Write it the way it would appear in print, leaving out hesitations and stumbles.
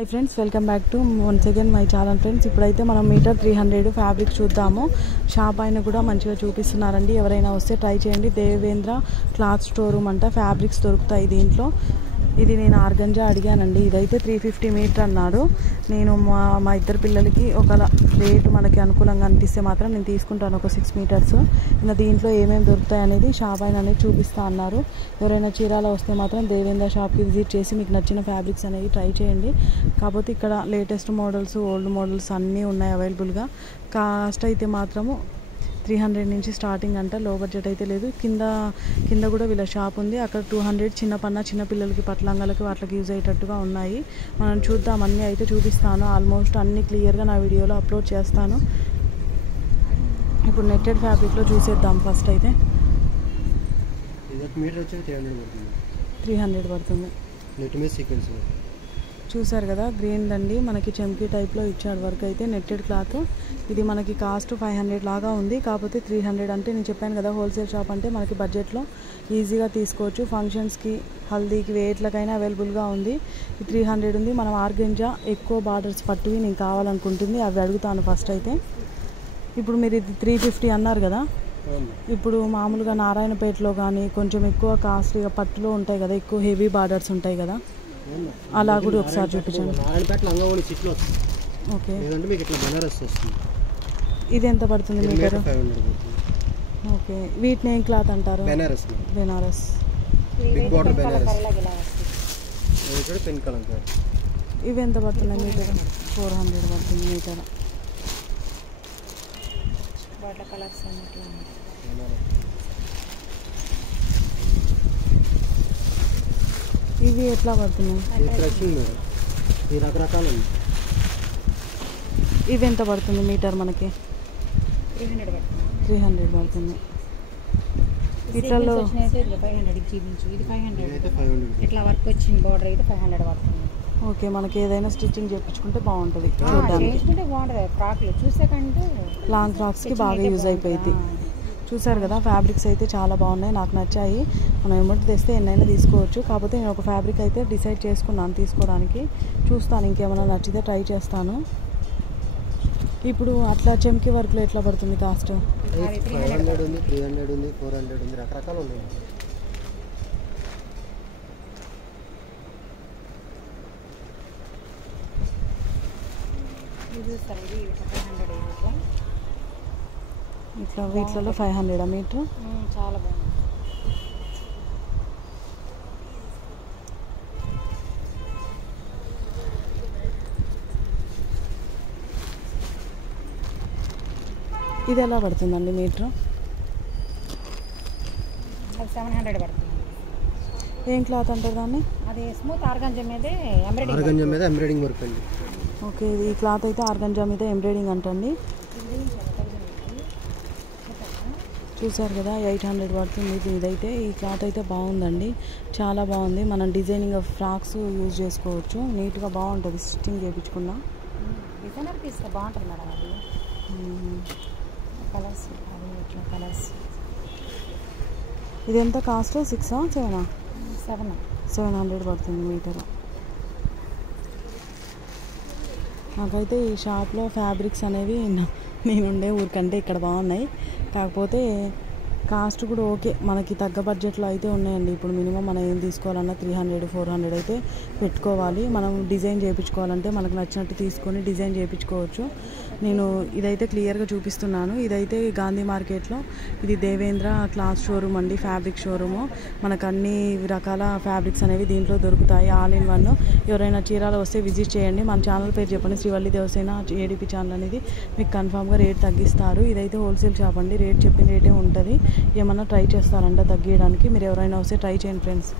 Hi friends, welcome back to once again my channel friends. ఇప్పుడైతే మనం metre 300 fabric చూద్దాము. Shop అయినా కూడా మంచిగా చూపిస్తున్నారండి. ఎవరైనా వస్తే ట్రై చేయండి. దేవేంద్ర క్లాత్ స్టోర్ రూమ్ అంట. ఫ్యాబ్రిక్స్ దొరుకుతాయి దీంట్లో. ఇది నేను ఆర్గంజా అడిగానండి. ఇదైతే 350 మీటర్ అన్నారు. నేను మా ఇద్దరు పిల్లలకి ఒక రేటు మనకి అనుకూలంగా అనిపిస్తే మాత్రం నేను తీసుకుంటాను, ఒక 6 మీటర్స్. ఇంకా దీంట్లో ఏమేమి దొరుకుతాయి అనేది షాప్ అయినా అనేది చూపిస్తా అన్నారు. ఎవరైనా చీరాల వస్తే మాత్రం దేవేంద్ర షాప్కి విజిట్ చేసి మీకు నచ్చిన ఫ్యాబ్రిక్స్ అనేవి ట్రై చేయండి. కాకపోతే ఇక్కడ లేటెస్ట్ మోడల్స్, ఓల్డ్ మోడల్స్ అన్నీ ఉన్నాయి అవైలబుల్గా. కాస్ట్ అయితే మాత్రము 300 నుంచి స్టార్టింగ్ అంట. లో బడ్జెట్ అయితే లేదు. కింద కూడా వీళ్ళ షాప్ ఉంది. అక్కడ 200 చిన్న పిల్లలకి పట్లంగాలకి వాటికి యూజ్ అయ్యేటట్టుగా ఉన్నాయి. మనం చూద్దాం, అన్నీ అయితే చూపిస్తాను. ఆల్మోస్ట్ అన్నీ క్లియర్గా నా వీడియోలో అప్లోడ్ చేస్తాను. ఇప్పుడు నెట్టెడ్ ఫ్యాబ్రిక్లో చూసేద్దాం. ఫస్ట్ అయితే 300 పడుతుంది. చూసారు కదా, గ్రీన్ దండి మనకి చెంకీ టైప్లో ఇచ్చాడు వర్క్. అయితే నెట్టెడ్ క్లాత్. ఇది మనకి కాస్ట్ 500 లాగా ఉంది. కాకపోతే 300 అంటే నేను చెప్పాను కదా, హోల్సేల్ షాప్ అంటే మనకి బడ్జెట్లో ఈజీగా తీసుకోవచ్చు. ఫంక్షన్స్కి, హల్దీకి, వేట్లకైనా అవైలబుల్గా ఉంది. 300 ఉంది. మనం ఆర్గంజా ఎక్కువ బార్డర్స్ పట్టువి నేను కావాలనుకుంటుంది, అవి అడుగుతాను ఫస్ట్ అయితే. ఇప్పుడు మీరు ఇది 350 అన్నారు కదా. ఇప్పుడు మామూలుగా నారాయణపేటలో కానీ కొంచెం ఎక్కువ కాస్ట్లీగా పట్టులో ఉంటాయి కదా, ఎక్కువ హెవీ బార్డర్స్ ఉంటాయి కదా, అలా కూడా ఒకసారి చూపించండి. ఓకే, ఇది ఎంత పడుతుంది మీటర్? ఓకే, వీటిని ఏం క్లాత్ అంటారు? బెనారస్. ఇవి ఎంత పడుతున్నాయి మీటర్? 400 పడుతుంది మీటర్. ఇవి ఎట్లా పడుతున్నాయి? ఇవి ఎంత పడుతుంది మీటర్ మనకి? 300 పడుతుంది. వీటిలో ఇట్లా వర్క్ వచ్చింది బార్డర్ అయితే 500 పడుతుంది. ఓకే, మనకి ఏదైనా స్టిచ్చింగ్ చేయించుకుంటే బాగుంటుంది, చూడడానికి బాగుంటుంది. ఫ్రాక్లు చూసాకంటే లాంగ్ ఫ్రాక్స్కి బాగా యూజ్ అయిపోయింది. చూసారు కదా, ఫ్యాబ్రిక్స్ అయితే చాలా బాగున్నాయి, నాకు నచ్చాయి. మనం ఎమౌంట్ తెస్తే ఎన్నైనా తీసుకోవచ్చు. కాకపోతే నేను ఒక ఫ్యాబ్రిక్ అయితే డిసైడ్ చేసుకున్నాను తీసుకోవడానికి. చూస్తాను, ఇంకేమైనా నచ్చితే ట్రై చేస్తాను. ఇప్పుడు అట్లా చెంకి వర్క్లో ఎట్లా పడుతుంది కాస్ట్? 500 ఉంది, 300 ఉంది, 400 ఉంది, రకరకాలు ఉన్నాయి. ఇట్లా వీటిలో 500 మీటర్. చాలా బాగుంది. ఇది ఎలా పడుతుందండి మీటర్? అది 700 పడుతుంది. ఏం క్లాత్ అంటారు దాన్ని? అది స్మూత్ ఆర్గంజా మీద ఎంబ్రాయిడింగ్ వర్క్ అండి. ఓకే, ఈ క్లాత్ అయితే ఆర్గంజా మీద ఎంబ్రాయిడింగ్ అంటండి. చూసారు కదా, 800 పడుతుంది. ఇదైతే ఈ క్లాత్ అయితే బాగుందండి, చాలా బాగుంది. మనం డిజైనింగ్ ఆఫ్ ఫ్రాక్స్ యూజ్ చేసుకోవచ్చు. నీట్గా బాగుంటుంది స్టిచ్చింగ్ చేయించుకున్నా. డిజైనర్ తీస్తే బాగుంటుంది మేడం. అది కలర్స్, అది ఇట్లా కలర్స్. ఇది ఎంత కాస్ట్? 6 7 700 పడుతుంది మీటర్. నాకైతే ఈ షాప్లో ఫ్యాబ్రిక్స్ అనేవి నేనుండే ఊరికంటే ఇక్కడ బాగున్నాయి. కాకపోతే కాస్ట్ కూడా ఓకే, మనకి తగ్గ బడ్జెట్లో అయితే ఉన్నాయండి. ఇప్పుడు మినిమం మనం ఏం తీసుకోవాలన్నా 300 400 అయితే పెట్టుకోవాలి. మనం డిజైన్ చేయించుకోవాలంటే మనకు నచ్చినట్టు తీసుకొని డిజైన్ చేయించుకోవచ్చు. నేను ఇదైతే క్లియర్గా చూపిస్తున్నాను. ఇదైతే గాంధీ మార్కెట్లో, ఇది దేవేంద్ర క్లాత్ షోరూమ్ అండి, ఫ్యాబ్రిక్ షోరూము. మనకు అన్ని రకాల ఫ్యాబ్రిక్స్ అనేవి దీంట్లో దొరుకుతాయి, ఆల్ ఇన్ వన్. ఎవరైనా చీరాల వస్తే విజిట్ చేయండి. మన ఛానల్ పేరు చెప్పండి, శ్రీవల్లి దేవసేన ఏడిపి ఛానల్ అనేది. మీకు కన్ఫామ్గా రేట్ తగ్గిస్తారు. ఇదైతే హోల్సేల్ షాప్ అండి, రేట్ చెప్పిన రేటే ఉంటుంది. ఏమన్నా ట్రై చేస్తారంట తగ్గించడానికి. మీరు ఎవరైనా వస్తే ట్రై చేయండి ఫ్రెండ్స్.